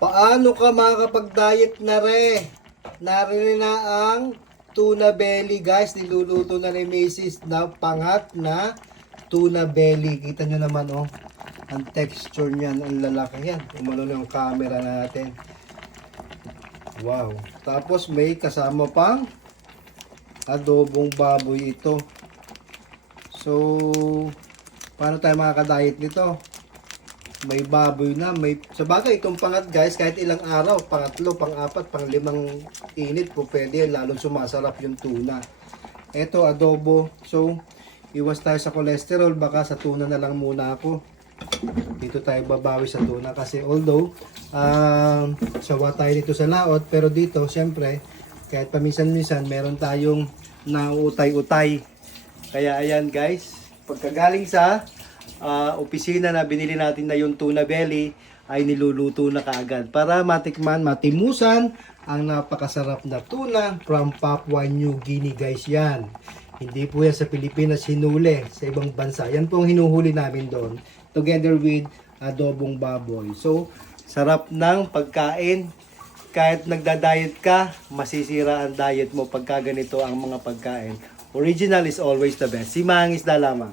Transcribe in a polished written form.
Paano ka makakapag-diet na Narinig na ang tuna belly guys. Niluluto na ni Mrs. na pangat na tuna belly. Kita nyo naman oh. Ang texture niyan. Ang lalaki yan. Umano na yung camera natin. Wow. Tapos may kasama pang adobong baboy ito. So, paano tayo makaka-diet nito? May baboy na, sa bagay itong pangat guys, kahit ilang araw, pangatlo, pang-apat, pang-limang init po pwede, lalong sumasarap yung tuna. Ito adobo, so iwas tayo sa cholesterol, baka sa tuna na lang muna ako. Dito tayo babawi sa tuna kasi although sawa tayo dito sa laot, pero dito syempre kahit paminsan-minsan meron tayong nauutay-utay. Kaya ayan guys, pagkagaling sa opisina na binili natin na yung tuna belly ay niluluto na kaagad para matikman, matimusan ang napakasarap na tuna from Papua New Guinea guys yan. Hindi po yan sa Pilipinas hinuli, sa ibang bansa. Yan po ang hinuhuli namin doon together with adobong baboy. So, sarap ng pagkain. Kahit nagda-diet ka, masisira ang diet mo pagka ganito ang mga pagkain. Original is always the best. Si Mangisda lamang.